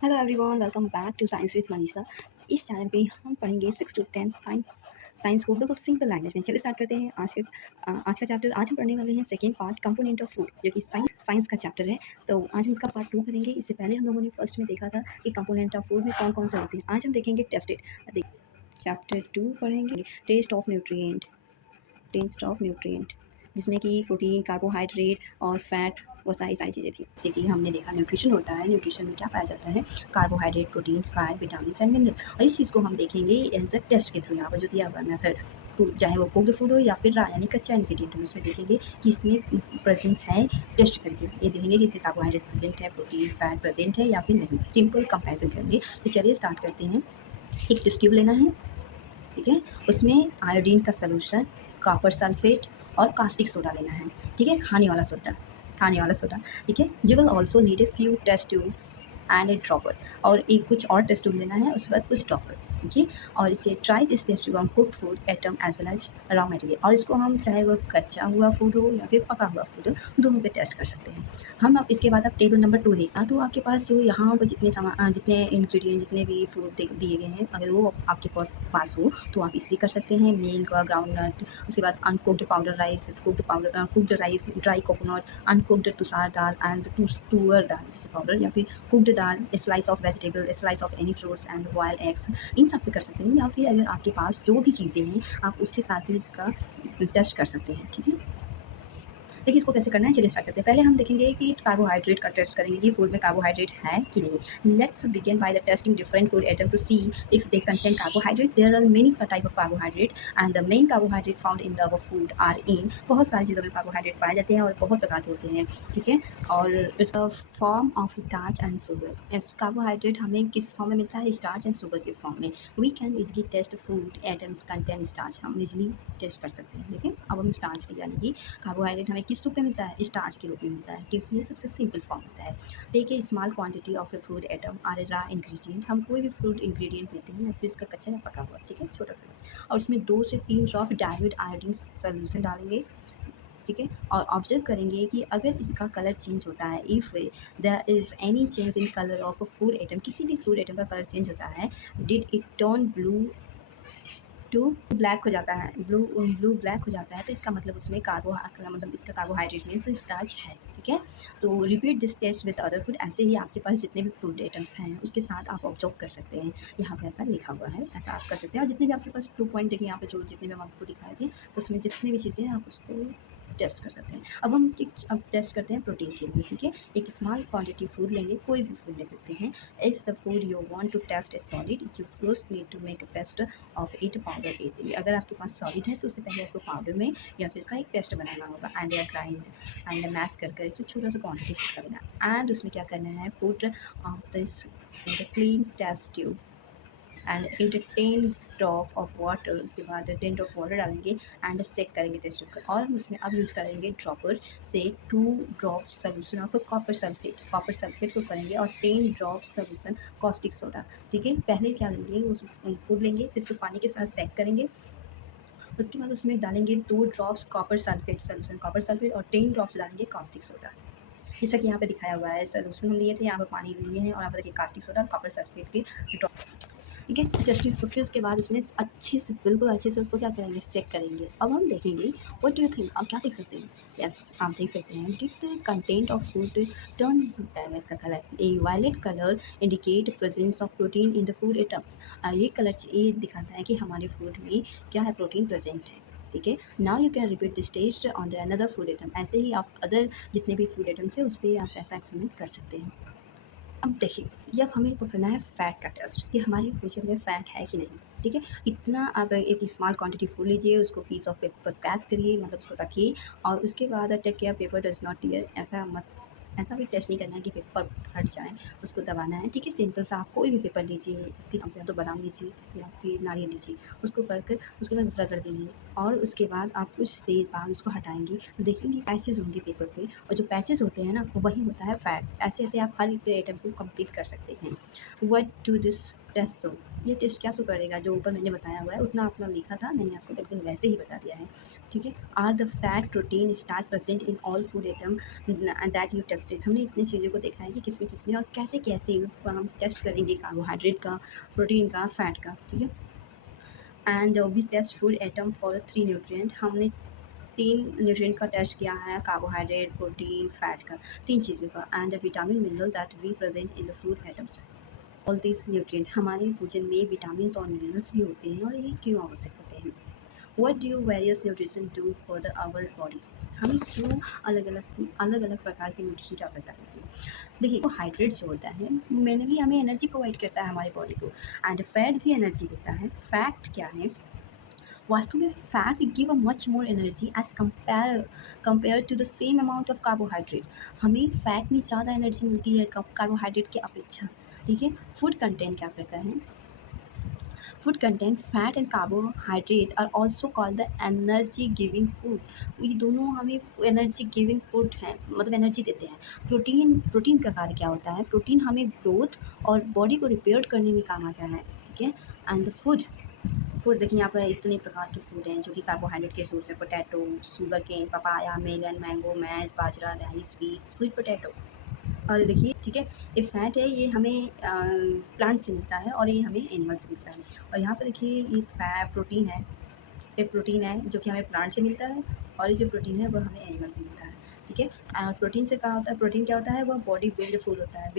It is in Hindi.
Hello everyone, welcome back to science with Manisha. इस चैनल पे हम पढ़ेंगे 6 टू 10 साइंस साइंस को बिल्कुल सिंपल लैंग्वेज में। चलिए स्टार्ट करते हैं आज का चैप्टर। आज हम पढ़ने वाले हैं second part, component of food, जो कि साइंस का चैप्टर है। तो आज हम उसका पार्ट 2 करेंगे। इससे पहले हम लोगों ने फर्स्ट में देखा था कि कंपोनेंट ऑफ फूड में कौन कौन से होते हैं। आज हम देखेंगे टेस्टेड। चैप्टर 2 पढ़ेंगे टेस्ट ऑफ न्यूट्रिएंट, जिसमें कि प्रोटीन, कार्बोहाइड्रेट और फैट, वो सारी सारी चीज़ें थी। जैसे कि हमने देखा न्यूट्रिशन होता है। न्यूट्रिशन में क्या पाया जाता है? Carbohydrate, protein, fat, vitamin and mineral. और इस चीज़ को हम देखेंगे एज अ टेस्ट के थ्रू। यहाँ पर जो दिया हुआ मेथड, चाहे वो कुक्ड फूड हो या फिर रा यानी कच्चा इंग्रेडिएंट हो, उसमें देखेंगे कि इसमें प्रेजेंट है। टेस्ट करके ये देखेंगे कि इसमें कार्बोहाइड्रेट प्रेजेंट है, प्रोटीन, फैट प्रेजेंट है या फिर नहीं। सिंपल कंपेरिजन करेंगे। तो चलिए स्टार्ट करते हैं। एक टेस्ट ट्यूब लेना है, ठीक है। उसमें आयोडीन का सॉल्यूशन, कॉपर सल्फेट और कास्टिक सोडा लेना है, ठीक है। खाने वाला सोडा, ठीक है। You will also need a few test tube and a dropper. और एक कुछ और टेस्ट ट्यूब लेना है, उसके बाद कुछ ड्रॉपर, ठीक है। और इसे try this test tube on cook food item as well as raw material. और इसको हम चाहे वो कच्चा हुआ फूड हो या फिर पका हुआ फूड हो, दोनों पे टेस्ट कर सकते हैं हम। अब इसके बाद अब टेबल नंबर 2 देखना। तो आपके पास जो यहाँ पर जितने इंग्रेडिएंट, जितने भी फूड दिए गए हैं, अगर वो आपके पास हो तो आप इसे भी कर सकते हैं। मिल्क और ग्राउंड नट, उसके बाद uncooked powder rice, cooked rice, dry coconut, uncooked तुषार दाल एंड तुअर दाल जैसे पाउडर, या फिर कुक्ड दाल, slice of vegetable, slice of any fruits and boiled eggs. इन सब पे कर सकते हैं। या फिर अगर आपके पास जो भी चीज़ें हैं, आप उसके साथ भी इसका टेस्ट कर सकते हैं, ठीक है। देखिए इसको कैसे करना है, चलिए स्टार्ट करते हैं। पहले हम देखेंगे कि कार्बोहाइड्रेट का टेस्ट करेंगे कि फूड में कार्बोहाइड्रेट है कि नहीं। Let's begin by the testing different food item to see if they contain carbohydrate. There are many type of carbohydrate and the main carbohydrate found in the food are in. बहुत सारी चीज़ों में कार्बोहाइड्रेट पाए जाते हैं और बहुत प्रकार के होते हैं, ठीक है। और इसका form of starch and sugar. इस कार्बोहाइड्रेट हमें किस फॉर्म में मिलता है? स्टार्च एंड शुगर के फॉर्म में। We can easily test food items contain starch. हम इजली टेस्ट कर सकते हैं, ठीक है। अब हम स्टार्च की यानी कि कार्बोहाइड्रेट हमें किस रूप में मिलता है? स्टार्च के रूप में मिलता है, क्योंकि ये सबसे सिंपल फॉर्म होता है। देखिए small quantity of a food item or a raw ingredient. हम कोई भी फूड इंग्रेडिएंट लेते हैं या फिर उसका कच्चा या पका हुआ, ठीक है, छोटा सा, और उसमें 2 से 3 ड्रॉप डाइल्यूट आयोडीन सॉल्यूशन डालेंगे, ठीक है। और ऑब्जर्व करेंगे कि अगर इसका कलर चेंज होता है, if there is any change in colour of a food item, किसी भी फूड आइटम का कलर चेंज होता है, did it turn blue to black हो जाता है, ब्लू ब्लैक हो जाता है, तो इसका मतलब उसमें इसका कार्बोहाइड्रेट मीन्स स्टार्च है, ठीक है। तो repeat this test with other food. ऐसे ही आपके पास जितने भी फूड आइटम्स हैं उसके साथ आप ऑब्जर्व कर सकते हैं। यहाँ पे ऐसा लिखा हुआ है, ऐसा आप कर सकते हैं। और जितने भी आपके पास 2 पॉइंट देखिए यहाँ पे, जो जितने भी हम आपको दिखाए थे, तो उसमें जितनी भी चीज़ें हैं आप उसको टेस्ट कर सकते हैं। अब टेस्ट करते हैं प्रोटीन के लिए, ठीक है। एक स्मॉल क्वांटिटी फूड लेंगे, कोई भी फूड ले सकते हैं। If the food you want to test is solid, you first need to make a paste of it powder it. अगर आपके पास सॉलिड है तो उससे पहले आपको पाउडर में या फिर इसका एक पेस्ट बनाना होगा, एंड या ग्राइंड एंड मैश कर इसे छोटा सा क्वांटिटी का लेना। एंड उसमें क्या करना है? Put of this in the clean test tube and it 10 drop of water. उसके बाद 10 ड्रॉप वाटर डालेंगे एंड सेक करेंगे टेस्ट ट्यूब का। और हम उसमें अब यूज करेंगे ड्रॉपर से 2 drop solution of copper sulphate को करेंगे, और 10 ड्रॉप सोल्यूशन कॉस्टिक सोडा, ठीक है। पहले क्या लेंगे, उस फूड लेंगे, फिर उसको पानी के साथ सेक करेंगे। उसके बाद उसमें डालेंगे 2 drops copper sulphate solution, copper sulphate, और 10 ड्रॉप्स डालेंगे कास्टिक सोडा। जैसा कि यहाँ पे दिखाया हुआ है, सोल्यूशन हम लिए थे, यहाँ पे पानी लिए हैं, और यहाँ पर देखिए कास्टिक सोडा और कॉपर सल्फेट के ड्रॉप, ठीक है। टेस्टिंग तो फिर उसके बाद उसमें अच्छे से, बिल्कुल अच्छे से उसको क्या करेंगे? सेक करेंगे। अब हम देखेंगे व्हाट डू यू थिंक, आप क्या देख सकते हैं? यस, आप देख सकते हैं did the content of food turn इसका colour a violet colour indicate presence of protein in the food items. ये कलर ये दिखाता है कि हमारे फूड में क्या है? प्रोटीन प्रेजेंट है, ठीक है। Now you can repeat this test on the another food item. ऐसे ही आप अदर जितने भी फूड आइटम्स है उस पर आप ऐसा एक्सपेरिमेंट कर सकते हैं। अब देखिए, ये अब हमें पकड़ना है फैट का टेस्ट, कि हमारी भोजन में फैट है कि नहीं, ठीक है। इतना आप एक स्मॉल क्वांटिटी फूड लीजिए, उसको पीस ऑफ पेपर प्रेस करिए, मतलब उसको रखिए, और उसके बाद take care paper does not tear. ऐसा भी टेस्ट नहीं करना है कि पेपर फट जाए, उसको दबाना है, ठीक है। सिंपल सा आप कोई भी पेपर लीजिए, या तो बादाम लीजिए या फिर नारियल लीजिए, उसको कर उसके बाद रगड़ दीजिए, और उसके बाद आप कुछ देर बाद उसको हटाएंगे तो देखेंगे पैचेज होंगे पेपर पे, और जो पैचेज होते हैं ना, वही होता है फैट। ऐसे ऐसे आप हर एक आइटम को कंप्लीट कर सकते हैं। What do this test show, ये टेस्ट क्या शो करेगा, जो ऊपर मैंने बताया हुआ है उतना अपना लिखा था, मैंने आपको बिल्कुल वैसे ही बता दिया है, ठीक है। Are the fat protein start present in all food item that you tested, हमने इतनी चीज़ों को देखा है कि किसमें और कैसे कैसे हम टेस्ट करेंगे कार्बोहाइड्रेट का, प्रोटीन का, फैट का, ठीक है। And we test food item for 3 nutrient, हमने 3 न्यूट्रिएंट का टेस्ट किया है, कार्बोहाइड्रेट, प्रोटीन, फैट का, 3 चीज़ों का। And the vitamin mineral that we present in the food items, all this nutrient, हमारे भोजन में विटामिन और मिनरल्स भी होते हैं और ये क्यों आवश्यक होते हैं। What do various nutrition do for the our body, हमें क्यों अलग अलग प्रकार के न्यूट्रिशन की आवश्यकता होती है। देखिए, हाइड्रेट जो होता है मेनली हमें एनर्जी प्रोवाइड करता है हमारी बॉडी को, एंड फैट भी एनर्जी देता है। फैट क्या है, वास्तव में fat give a much more energy as compare to the same amount of carbohydrate, हमें फैट में ज़्यादा एनर्जी मिलती है कार्बोहाइड्रेट की अपेक्षा, ठीक है। फूड कंटेंट क्या करता है, food contain fat and carbohydrate are also called the energy giving food, ये दोनों हमें एनर्जी गिविंग फूड है, मतलब एनर्जी देते हैं। प्रोटीन का कार्य क्या होता है, प्रोटीन हमें ग्रोथ और बॉडी को रिपेयर करने में काम आता है, ठीक है। एंड फूड देखिए, यहाँ पर इतने प्रकार के फूड हैं जो कि कार्बोहाइड्रेट के सोर्स है, potato, sugar cane, papaya, melon, mango, maize, bajra, rice, wheat, sweet potato. और देखिए, ठीक है, ये फैट है, ये हमें प्लांट से मिलता है और ये हमें एनिमल से मिलता है। और यहाँ पर देखिए, ये प्रोटीन है, ये प्रोटीन है जो कि हमें प्लांट से मिलता है, और ये जो प्रोटीन है वो हमें एनिमल से मिलता है, ठीक है। प्रोटीन से क्या होता है, प्रोटीन क्या होता है, वो बॉडी बिल्ड फूड होता है।